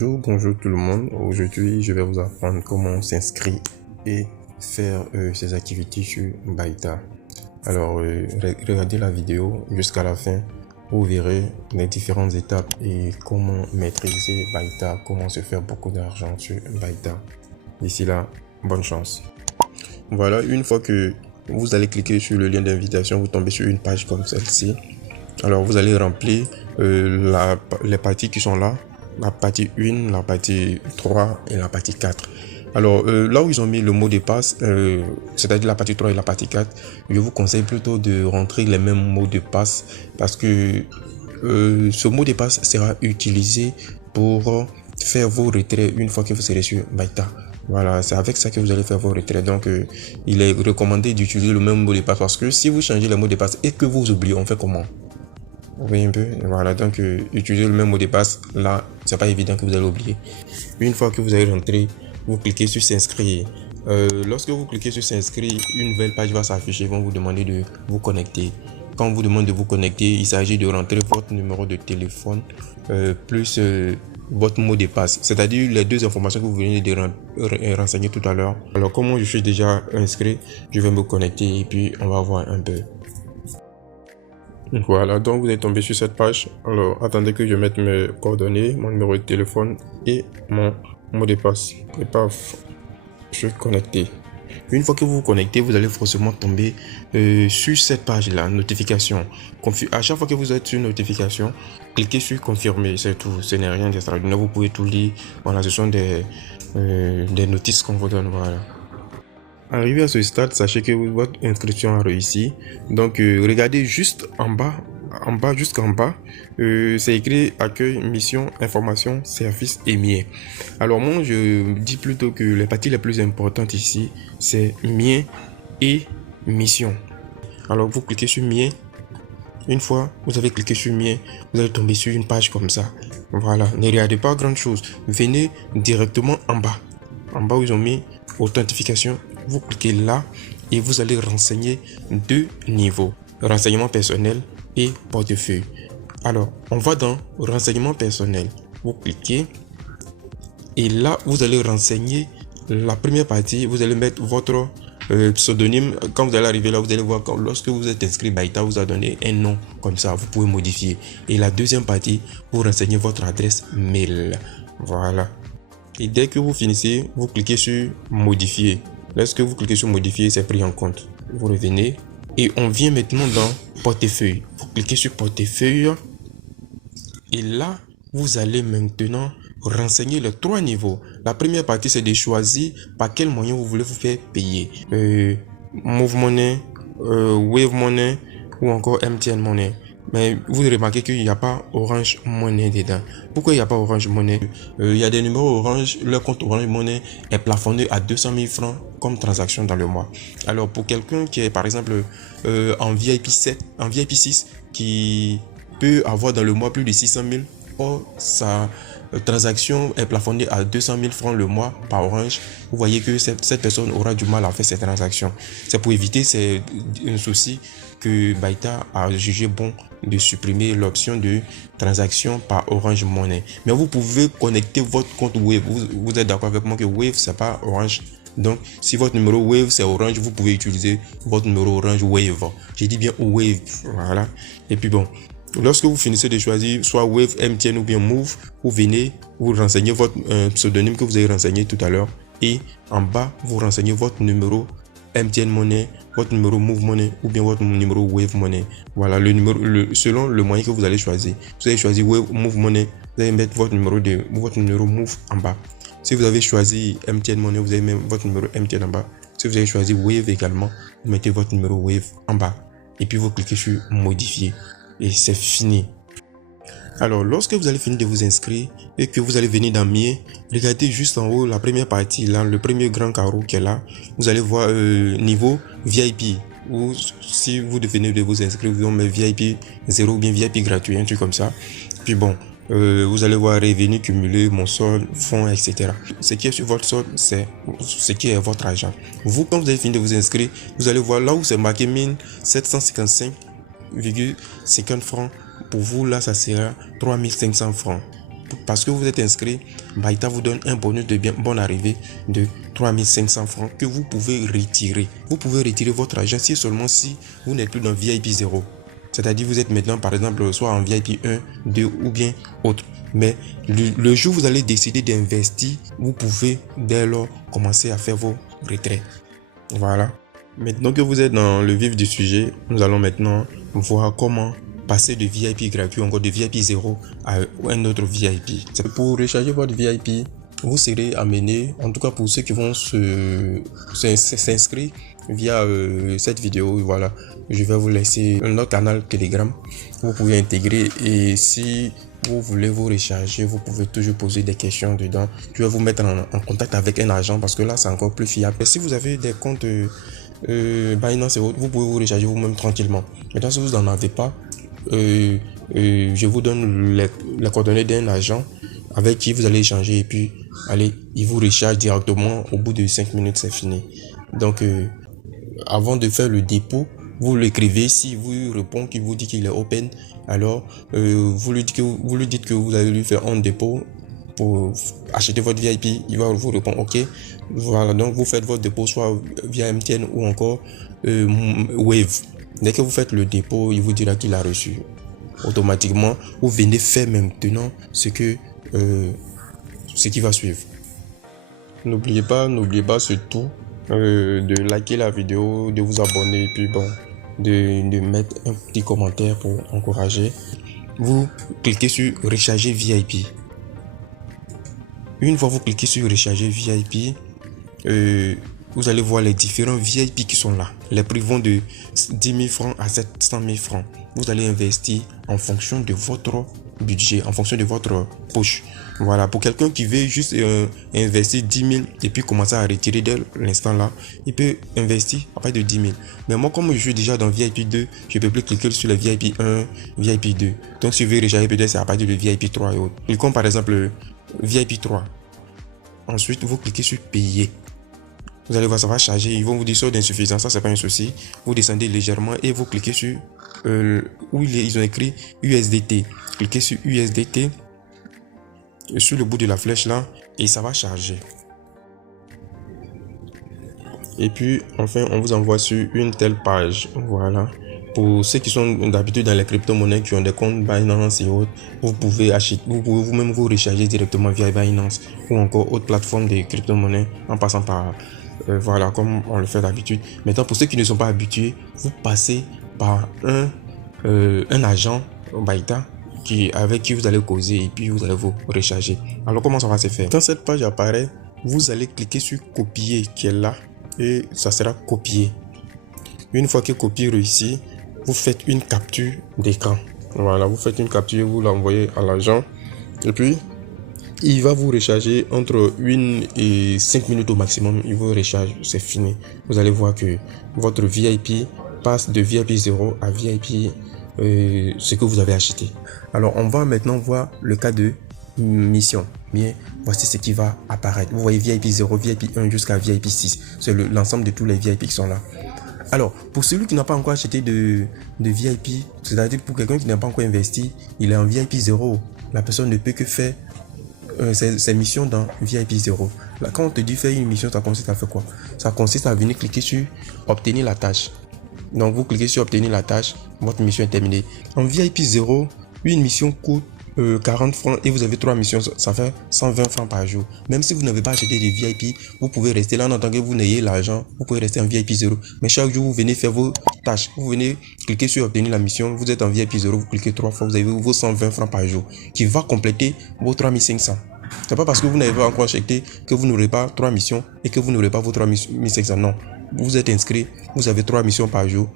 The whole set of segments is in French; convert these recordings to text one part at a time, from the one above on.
Bonjour tout le monde. Aujourd'hui, je vais vous apprendre comment s'inscrire et faire ces activités sur Baïta. Alors, regardez la vidéo jusqu'à la fin. Vous verrez les différentes étapes et comment maîtriser Baïta, comment se faire beaucoup d'argent sur Baïta. D'ici là, bonne chance. Voilà, une fois que vous allez cliquer sur le lien d'invitation, vous tombez sur une page comme celle-ci. Alors, vous allez remplir les parties qui sont là. La partie 1, la partie 3 et la partie 4. Alors, là où ils ont mis le mot de passe, c'est-à-dire la partie 3 et la partie 4, je vous conseille plutôt de rentrer les mêmes mots de passe parce que ce mot de passe sera utilisé pour faire vos retraits une fois que vous serez sur Baïta. Voilà, c'est avec ça que vous allez faire vos retraits. Donc, il est recommandé d'utiliser le même mot de passe parce que si vous changez le mot de passe et que vous oubliez, on fait comment? Vous voyez un peu, voilà, donc utilisez le même mot de passe, là, c'est pas évident que vous allez oublier. Une fois que vous allez rentrer, vous cliquez sur s'inscrire. Lorsque vous cliquez sur s'inscrire, une nouvelle page va s'afficher, ils vont vous demander de vous connecter. Quand on vous demande de vous connecter, il s'agit de rentrer votre numéro de téléphone plus votre mot de passe, c'est-à-dire les deux informations que vous venez de renseigner tout à l'heure. Alors, comme je suis déjà inscrit, je vais me connecter et puis on va voir un peu. Voilà, donc vous êtes tombé sur cette page. Alors, attendez que je mette mes coordonnées, mon numéro de téléphone et mon mot de passe. Et paf, je suis connecté. Une fois que vous vous connectez, vous allez forcément tomber sur cette page-là, notification. À chaque fois que vous êtes sur notification, cliquez sur confirmer, c'est tout. Ce n'est rien d'extraordinaire, vous pouvez tout lire. Voilà, ce sont des notices qu'on vous donne, voilà. Arrivé à ce stade, sachez que votre inscription a réussi. Donc, regardez juste en bas jusqu'en bas, c'est écrit accueil, mission, information, service et mien. Alors moi, je dis plutôt que les parties les plus importantes ici, c'est mien et mission. Alors, vous cliquez sur mien. Une fois vous avez cliqué sur mien, vous allez tomber sur une page comme ça. Voilà, ne regardez pas grand chose. Venez directement en bas. En bas où ils ont mis authentification, vous cliquez là et vous allez renseigner deux niveaux, renseignement personnel et portefeuille. Alors, on va dans renseignement personnel. Vous cliquez et là, vous allez renseigner la première partie. Vous allez mettre votre pseudonyme. Quand vous allez arriver là, vous allez voir que lorsque vous êtes inscrit, Baïta vous a donné un nom comme ça. Vous pouvez modifier. Et la deuxième partie, vous renseignez votre adresse mail. Voilà. Et dès que vous finissez, vous cliquez sur modifier. Lorsque vous cliquez sur modifier, c'est pris en compte. Vous revenez et on vient maintenant dans portefeuille. Vous cliquez sur portefeuille et là, vous allez maintenant renseigner les trois niveaux. La première partie, c'est de choisir par quel moyen vous voulez vous faire payer. Move Money, Wave Money ou encore MTN Money. Mais vous remarquez qu'il n'y a pas Orange Money dedans. Pourquoi il n'y a pas Orange Money? Il y a des numéros Orange, leur compte Orange Money est plafonné à 200 000 francs comme transaction dans le mois. Alors pour quelqu'un qui est par exemple en VIP 7, en VIP 6, qui peut avoir dans le mois plus de 600 000, or sa transaction est plafonnée à 200 000 francs le mois par Orange, vous voyez que cette personne aura du mal à faire cette transaction. C'est pour éviter un souci que Baïta a jugé bon de supprimer l'option de transaction par Orange Money. Mais vous pouvez connecter votre compte Wave. Vous êtes d'accord avec moi que Wave, c'est pas Orange. Donc, si votre numéro Wave, c'est Orange, vous pouvez utiliser votre numéro Orange Wave. J'ai dit bien Wave. Voilà. Et puis bon, lorsque vous finissez de choisir soit Wave, MTN ou bien Move, vous venez, vous renseignez votre pseudonyme que vous avez renseigné tout à l'heure. Et en bas, vous renseignez votre numéro MTN Money, votre numéro Move Money ou bien votre numéro Wave Money. Voilà, le numéro, selon le moyen que vous allez choisir. Vous allez choisir Wave, Move Money, vous allez mettre votre numéro Move en bas. Si vous avez choisi MTN Money, vous allez mettre votre numéro MTN en bas. Si vous avez choisi Wave également, vous mettez votre numéro Wave en bas. Et puis vous cliquez sur modifier. Et c'est fini. Alors, lorsque vous allez finir de vous inscrire et que vous allez venir dans Mien, regardez juste en haut la première partie, là, le premier grand carreau qui est là. Vous allez voir niveau VIP. Ou si vous venez de vous inscrire, vous mettez VIP 0 ou bien VIP gratuit, un truc comme ça. Puis bon, vous allez voir revenus cumulés, mon solde, fonds, etc. Ce qui est sur votre solde, c'est ce qui est votre argent. Vous, quand vous allez finir de vous inscrire, vous allez voir là où c'est marqué 1755,50 francs. Pour vous, là, ça sera 3500 francs. parce que vous êtes inscrit, Baïta vous donne un bonus de bonne arrivée de 3500 francs que vous pouvez retirer. Vous pouvez retirer votre argent si seulement si vous n'êtes plus dans VIP 0. C'est-à-dire vous êtes maintenant par exemple soit en VIP 1, 2 ou bien autre. Mais le jour où vous allez décider d'investir, vous pouvez dès lors commencer à faire vos retraits. Voilà. Maintenant que vous êtes dans le vif du sujet, nous allons maintenant voir comment passer de VIP gratuit, encore de VIP 0 à un autre VIP. Pour recharger votre VIP, vous serez amené, en tout cas pour ceux qui vont s'inscrire via cette vidéo, voilà, je vais vous laisser notre canal Telegram, vous pouvez intégrer et si vous voulez vous recharger, vous pouvez toujours poser des questions dedans. Je vais vous mettre en contact avec un agent parce que là c'est encore plus fiable. Et si vous avez des comptes Binance et autres, vous pouvez vous recharger vous-même tranquillement. Maintenant si vous n'en avez pas, je vous donne les coordonnées d'un agent avec qui vous allez échanger et puis allez, il vous recharge directement. Au bout de 5 minutes c'est fini. Donc avant de faire le dépôt, vous l'écrivez, si vous répond qu'il vous dit qu'il est open, alors vous lui dites que vous allez lui faire un dépôt pour acheter votre VIP, il va vous répondre ok. Voilà, donc vous faites votre dépôt soit via MTN ou encore Wave. Dès que vous faites le dépôt, il vous dira qu'il a reçu. Automatiquement, vous venez faire maintenant ce qui va suivre. N'oubliez pas surtout de liker la vidéo, de vous abonner et puis bon, de mettre un petit commentaire pour encourager. Vous cliquez sur recharger VIP. Une fois vous cliquez sur recharger VIP, vous allez voir les différents VIP qui sont là. Les prix vont de 10 000 francs à 700 000 francs. Vous allez investir en fonction de votre budget, en fonction de votre poche. Voilà, pour quelqu'un qui veut juste investir 10 000 et puis commencer à retirer dès l'instant là, il peut investir à partir de 10 000. Mais moi, comme je suis déjà dans VIP 2, je peux plus cliquer sur le VIP 1, VIP 2. Donc, si je veux recharger, peut-être c'est à partir de VIP 3 et autres. Cliquons par exemple VIP 3. Ensuite, vous cliquez sur payer. Vous allez voir, ça va charger. Ils vont vous dire solde insuffisant, ça c'est pas un souci. Vous descendez légèrement et vous cliquez sur où ils ont écrit USDT. Cliquez sur USDT sur le bout de la flèche là et ça va charger. Et puis enfin on vous envoie sur une telle page. Voilà. Pour ceux qui sont d'habitude dans les crypto-monnaies, qui ont des comptes Binance et autres, vous pouvez vous-même vous recharger directement via Binance ou encore autre plateforme de crypto-monnaies en passant par voilà, comme on le fait d'habitude. Maintenant, pour ceux qui ne sont pas habitués, vous passez par un agent Baïta avec qui vous allez causer et puis vous allez vous recharger. Alors, comment ça va se faire? Quand cette page apparaît, vous allez cliquer sur copier qui est là et ça sera copié. Une fois que copier réussi, vous faites une capture d'écran. Voilà, vous faites une capture, vous l'envoyez à l'agent et puis il va vous recharger entre 1 et 5 minutes au maximum. Il vous recharge, c'est fini. Vous allez voir que votre VIP passe de VIP 0 à VIP ce que vous avez acheté. Alors, on va maintenant voir le cas de mission. Bien, voici ce qui va apparaître. Vous voyez VIP 0, VIP 1 jusqu'à VIP 6. C'est l'ensemble de tous les VIP qui sont là. Alors, pour celui qui n'a pas encore acheté de VIP, c'est-à-dire pour quelqu'un qui n'a pas encore investi, il est en VIP 0. La personne ne peut que faire ses missions dans VIP 0. Là, quand on te dit faire une mission, ça consiste à faire quoi? Ça consiste à venir cliquer sur obtenir la tâche. Donc, vous cliquez sur obtenir la tâche, votre mission est terminée. En VIP 0, une mission coûte 40 francs et vous avez 3 missions, ça fait 120 francs par jour. Même si vous n'avez pas acheté de VIP, vous pouvez rester là en tant que vous n'ayez l'argent, vous pouvez rester en VIP 0. Mais chaque jour, vous venez faire vos tâches, vous venez cliquer sur obtenir la mission, vous êtes en VIP 0, vous cliquez 3 fois, vous avez vos 120 francs par jour qui va compléter vos 3500. C'est pas parce que vous n'avez pas encore acheté que vous n'aurez pas 3 missions et que vous n'aurez pas vos 3500. Non, vous êtes inscrit, vous avez 3 missions par jour.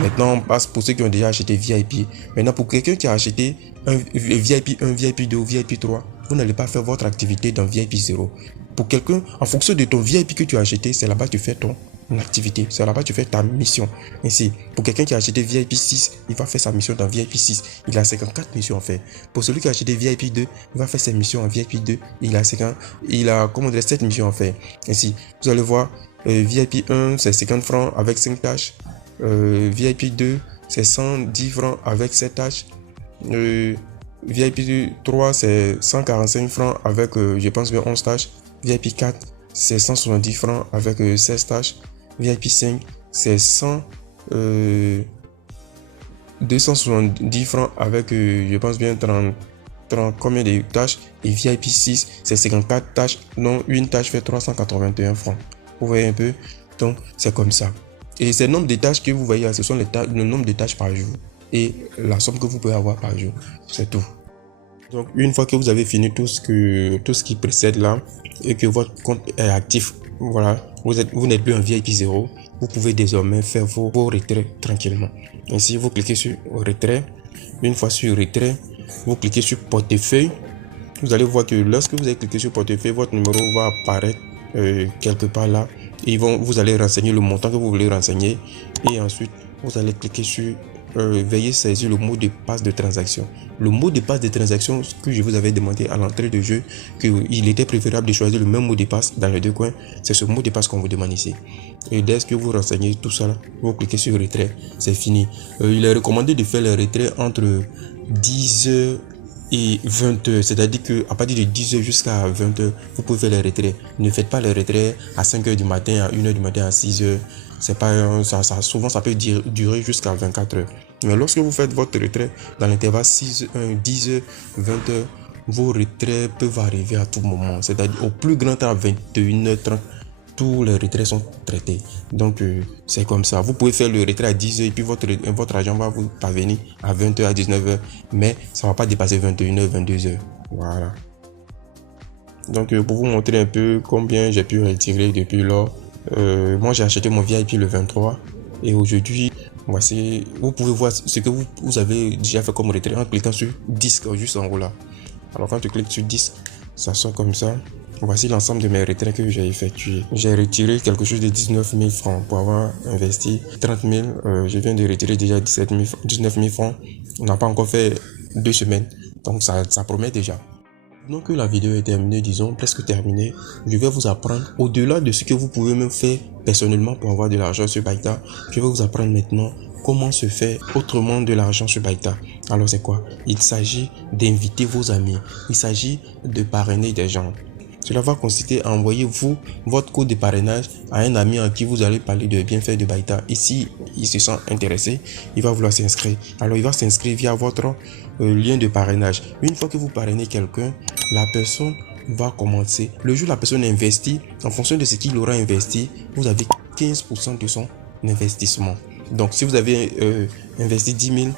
Maintenant, on passe pour ceux qui ont déjà acheté VIP. Maintenant, pour quelqu'un qui a acheté un VIP 1, VIP 2 ou VIP 3, vous n'allez pas faire votre activité dans VIP 0. Pour quelqu'un, en fonction de ton VIP que tu as acheté, c'est là-bas que tu fais ton activité. C'est là-bas que tu fais ta mission. Ainsi, pour quelqu'un qui a acheté VIP 6, il va faire sa mission dans VIP 6. Il a 54 missions à faire. Pour celui qui a acheté VIP 2, il va faire ses missions en VIP 2. Il a 7 missions à faire. Ainsi, vous allez voir, VIP 1, c'est 50 francs avec 5 tâches. VIP 2 c'est 110 francs avec 7 tâches. VIP 3, c'est 145 francs avec, je pense bien, 11 tâches. VIP 4, c'est 170 francs avec 16 tâches. VIP 5, c'est 270 francs avec, je pense bien, 30 combien de tâches. Et VIP 6, c'est 54 tâches, dont une tâche fait 381 francs. Vous voyez un peu? Donc, c'est comme ça. Et ces nombres de tâches que vous voyez, ce sont le nombre de tâches par jour et la somme que vous pouvez avoir par jour. C'est tout. Donc, une fois que vous avez fini tout ce qui précède là et que votre compte est actif, voilà, vous n'êtes plus un VIP 0, vous pouvez désormais faire vos retraits tranquillement. Ainsi, vous cliquez sur retrait. Une fois sur retrait, vous cliquez sur portefeuille. Vous allez voir que lorsque vous allez cliquer sur portefeuille, votre numéro va apparaître quelque part là. Et vous allez renseigner le montant que vous voulez renseigner. Et ensuite, vous allez cliquer sur veuillez saisir le mot de passe de transaction. Le mot de passe de transaction que je vous avais demandé à l'entrée de jeu, qu'il était préférable de choisir le même mot de passe dans les deux coins. C'est ce mot de passe qu'on vous demande ici. Et dès que vous renseignez tout ça, là, vous cliquez sur retrait. C'est fini. Il est recommandé de faire le retrait entre 10h et 20h, c'est-à-dire que à partir de 10h jusqu'à 20h, vous pouvez faire les retraits. Ne faites pas les retraits à 5h du matin, à 1h du matin, à 6h. C'est pas souvent ça peut durer jusqu'à 24 heures. Mais lorsque vous faites votre retrait dans l'intervalle 10h, 20h, vos retraits peuvent arriver à tout moment. C'est-à-dire au plus grand temps à 21h30. Tous les retraits sont traités. Donc, c'est comme ça. Vous pouvez faire le retrait à 10h et puis votre argent va vous parvenir à 20h, à 19h. Mais ça ne va pas dépasser 21h, 22h. Voilà. Donc, pour vous montrer un peu combien j'ai pu retirer depuis lors, moi j'ai acheté mon VIP le 23. Et aujourd'hui, voici, vous pouvez voir ce que vous avez déjà fait comme retrait en cliquant sur disque juste en haut là. Alors, quand tu cliques sur disque, ça sort comme ça. Voici l'ensemble de mes retraits que j'ai effectués. J'ai retiré quelque chose de 19 000 francs pour avoir investi 30 000. Je viens de retirer déjà 19 000 francs. On n'a pas encore fait 2 semaines. Donc ça promet déjà. Donc la vidéo est terminée, disons presque terminée. Je vais vous apprendre au-delà de ce que vous pouvez même faire personnellement pour avoir de l'argent sur Baita. Je vais vous apprendre maintenant comment se fait autrement de l'argent sur Baita. Alors c'est quoi? Il s'agit d'inviter vos amis. Il s'agit de parrainer des gens. Cela va consister à envoyer votre code de parrainage à un ami à qui vous allez parler de bienfaits de Baita. Et si il se sent intéressé, il va vouloir s'inscrire. Alors il va s'inscrire via votre lien de parrainage. Une fois que vous parrainez quelqu'un, la personne va commencer. Le jour où la personne investit, en fonction de ce qu'il aura investi, vous avez 15% de son investissement. Donc si vous avez investi 10 000,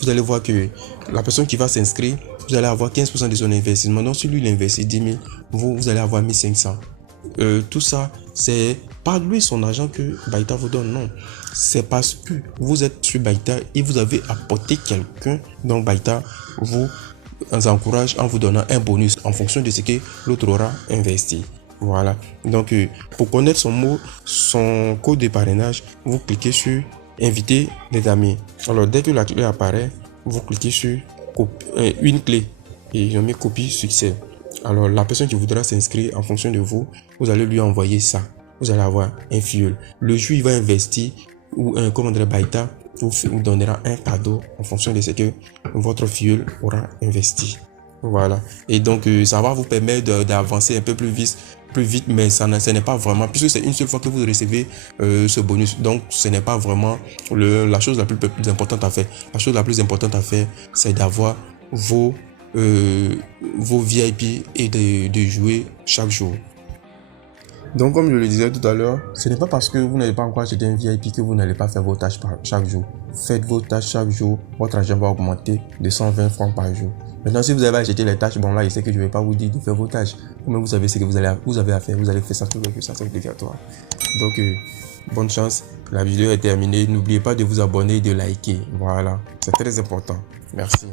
vous allez voir que la personne qui va s'inscrire, vous allez avoir 15% de son investissement. Donc si lui il investit 10 000, vous allez avoir 1500. Tout ça, c'est pas lui son argent que Baita vous donne, non. C'est parce que vous êtes sur Baita et vous avez apporté quelqu'un. Donc Baita vous encourage en vous donnant un bonus en fonction de ce que l'autre aura investi. Voilà. Donc pour connaître son code de parrainage, vous cliquez sur inviter des amis. Alors dès que la clé apparaît, vous cliquez sur une clé et j'ai mis copie succès. Alors la personne qui voudra s'inscrire en fonction de vous, vous allez lui envoyer ça. Vous allez avoir un filleul. Le jour il va investir ou un commandeur Baita vous donnera un cadeau en fonction de ce que votre filleul aura investi. Voilà. Et donc ça va vous permettre d'avancer un peu plus vite, mais ce n'est pas vraiment, puisque c'est une seule fois que vous recevez ce bonus. Donc ce n'est pas vraiment la chose la plus importante à faire. La chose la plus importante à faire, c'est d'avoir vos VIP et de jouer chaque jour. Donc comme je le disais tout à l'heure, ce n'est pas parce que vous n'avez pas encore acheté un VIP que vous n'allez pas faire vos tâches chaque jour. Faites vos tâches chaque jour, votre argent va augmenter de 120 francs par jour. Maintenant, si vous avez acheté les tâches, bon là, je sais que je ne vais pas vous dire de faire vos tâches. Mais vous savez ce que vous avez à faire, vous allez faire ça tout le ça, c'est obligatoire. Donc, bonne chance. La vidéo est terminée. N'oubliez pas de vous abonner et de liker. Voilà, c'est très important. Merci.